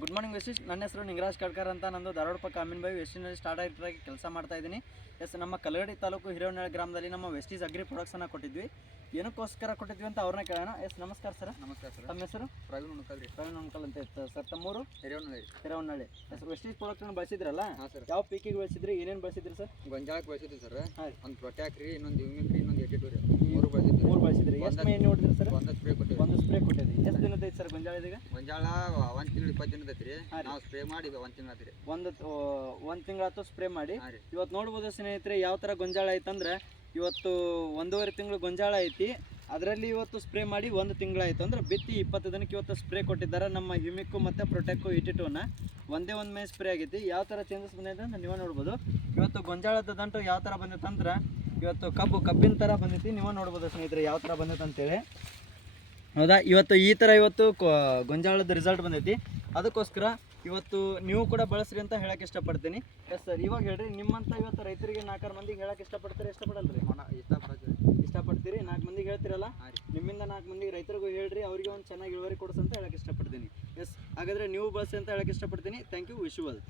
Good morning ವೆಸ್ಟೀಸ್. ನನ್ನ ಹೆಸರು ನಿಂಗರಾಜ್ ಕಡ್ಕರ್ ಅಂತ. ನಂದು ಧಾರವಾಡ ಪಕ್ಕ ಅಮೀನ್ಬಾಯಿ ವೆಸ್ಟಿನಲ್ಲಿ ಸ್ಟಾರ್ಟ್ ಆಗಿರಾಗಿ ಕೆಲಸ ಮಾಡ್ತಾ ಇದ್ದೀನಿ. ನಮ್ಮ ಕಲ್ಲಗಡಿ ತಾಲೂಕು ಹಿರೇಹೊನ್ನಳ್ಳಿ ಗ್ರಾಮದಲ್ಲಿ ನಮ್ಮ ವೆಸ್ಟೀಸ್ ಅಗ್ರಿ ಪ್ರಾಡಕ್ಟ್ಸನ್ನು ಕೊಟ್ಟಿದ್ವಿ. ಏನಕ್ಕೋಸ್ಕರ ಕೊಟ್ಟಿದ್ವಿ ಅಂತ ಅವ್ರನ್ನ ಕೇಳೋಣ. ನಮಸ್ಕಾರ ಸರ್. ನಮಸ್ಕಾರ ಸರ್. ತಮ್ಮ ಹೆಸರು? ಪ್ರವೀಣ್ ಉಣ್ಕಲ್ ರೀ. ಪ್ರವೀಣ್ ಉಣ್ಕಲ್ ಅಂತ ಇತ್ತು ಸರ್. ತಮ್ಮೂರು? ಹಿರೇಹೊನ್ನಳ್ಳಿ. ವೆಸ್ಟೀಸ್ ಪ್ರಾಡಕ್ಟ್ನ ಬಳಸಿದ್ರಲ್ಲ? ಹಾಂ ಸರ್. ಯಾವ ಪೀಕಿಗೆ ಬಳಸಿದ್ರಿ, ಏನೇನು ಬಳಸಿದ್ರಿ ಸರ್? ಗೊಂಜಾಳಕ್ಕೆ ಬಳಸಿದ್ವಿ ಸರ್. ಹಾಂ. ಒಂದು ಪ್ರೊಟ್ಯಾಕ್ ರೀ, ಇನ್ನೊಂದು ಯುಮಿಕ್ ರೀ, ಇನ್ನೊಂದು ಎಡಿಟು ರೀ. ಮೂರು ಬಳಸಿದ್ರಿ. ಎಷ್ಟು ಎಣ್ಣೆ ಹೊಡೆದ್ರಿ ಸರ್? ಒಂದು ಸ್ಪ್ರೇ ಕೊಟ್ಟಿವಿ. ಒಂದು ಸ್ಪ್ರೇ ಕೊಟ್ಟಿದ್ರಿ. ಎಷ್ಟು ದಿನದ ಐತೆ ಸರ್ ಗೊಂಜಾಳ ಇದೀಗ? ಗೊಂಜಾಳ 1 ತಿಂಗಳು 20 ದಿನದ ಐತಿ ರೀ. ನಾವು ಸ್ಪ್ರೇ ಮಾಡಿ 1 ತಿಂಗಳು ಆತ್ರಿ. ಒಂದು ತಿಂಗಳಾಯ್ತು ಸ್ಪ್ರೇ ಮಾಡಿ. ಹಾಂ ರೀ. ಇವತ್ತು ನೋಡ್ಬೋದು ಸ್ನೇಹಿತರೆ ಯಾವ ಥರ ಗೊಂಜಾಳ ಐತಂದ್ರೆ, ಇವತ್ತು 1.5 ತಿಂಗಳು ಗೊಂಜಾಳ ಐತಿ. ಅದರಲ್ಲಿ ಇವತ್ತು ಸ್ಪ್ರೇ ಮಾಡಿ 1 ತಿಂಗಳಾಯಿತು. ಅಂದ್ರೆ ಬಿತ್ತಿ 20 ದಿನಕ್ಕೆ ಇವತ್ತು ಸ್ಪ್ರೇ ಕೊಟ್ಟಿದ್ದಾರೆ. ನಮ್ಮ ಹ್ಯೂಮಿಕ್ಕು ಮತ್ತು ಪ್ರೊಟೆಕ್ಕು ಇಟಿಟೂನ ಒಂದೇ ಮೇಲೆ ಸ್ಪ್ರೇ ಆಗೈತಿ. ಯಾವ ಥರ ಚೇಂಜಸ್ ಬಂದೈತೆ ಅಂತ ನೀವೇ ನೋಡ್ಬೋದು. ಇವತ್ತು ಗೊಂಜಾಳದ ದಂಟು ಯಾವ ಥರ ಬಂದೈತೆ ಅಂದ್ರೆ, ಇವತ್ತು ಕಬ್ಬಿನ ಥರ ಬಂದೈತಿ. ನೀವೇ ನೋಡ್ಬೋದು ಸ್ನೇಹಿತರೆ ಯಾವ ಥರ ಬಂದೈತೆ ಅಂತೇಳಿ. ಹೌದಾ, ಈ ಥರ ಗೊಂಜಾಳದ ರಿಸಲ್ಟ್ ಬಂದೈತಿ. ಅದಕ್ಕೋಸ್ಕರ ಇವತ್ತು ನೀವು ಕೂಡ ಬಳಸ್ರಿ ಅಂತ ಹೇಳಕ್ಕೆ ಇಷ್ಟಪಡ್ತೀನಿ. ಎಸ್ ಸರ್, ಇವಾಗ ಹೇಳ್ರಿ, ನಿಮ್ಮಂತ ಇವತ್ತು ರೈತರಿಗೆ 4 ಮಂದಿಗೆ ಹೇಳಕ್ಕೆ ಇಷ್ಟಪಡ್ತೀರಿ, ಇಷ್ಟಪಡಲ್ರಿ? ಇಷ್ಟಪಡ್ತೀರಿ. 4 ಮಂದಿಗೆ ಹೇಳ್ತೀರಲ್ಲ, ನಿಮ್ಮಿಂದ 4 ಮಂದಿಗೆ ರೈತರಿಗೂ ಹೇಳ್ರಿ, ಅವರಿಗೆ ಒಂದು ಚೆನ್ನಾಗಿ ಇಳುವರಿ ಕೊಡಿಸಂತ ಹೇಳಕ್ಕೆ ಇಷ್ಟಪಡ್ತೀನಿ. ಎಸ್, ಹಾಗಾದರೆ ನೀವು ಬಳಸಿ ಅಂತ ಹೇಳಕ್ಕೆ ಇಷ್ಟಪಡ್ತೀನಿ. Thank you. Wish you well.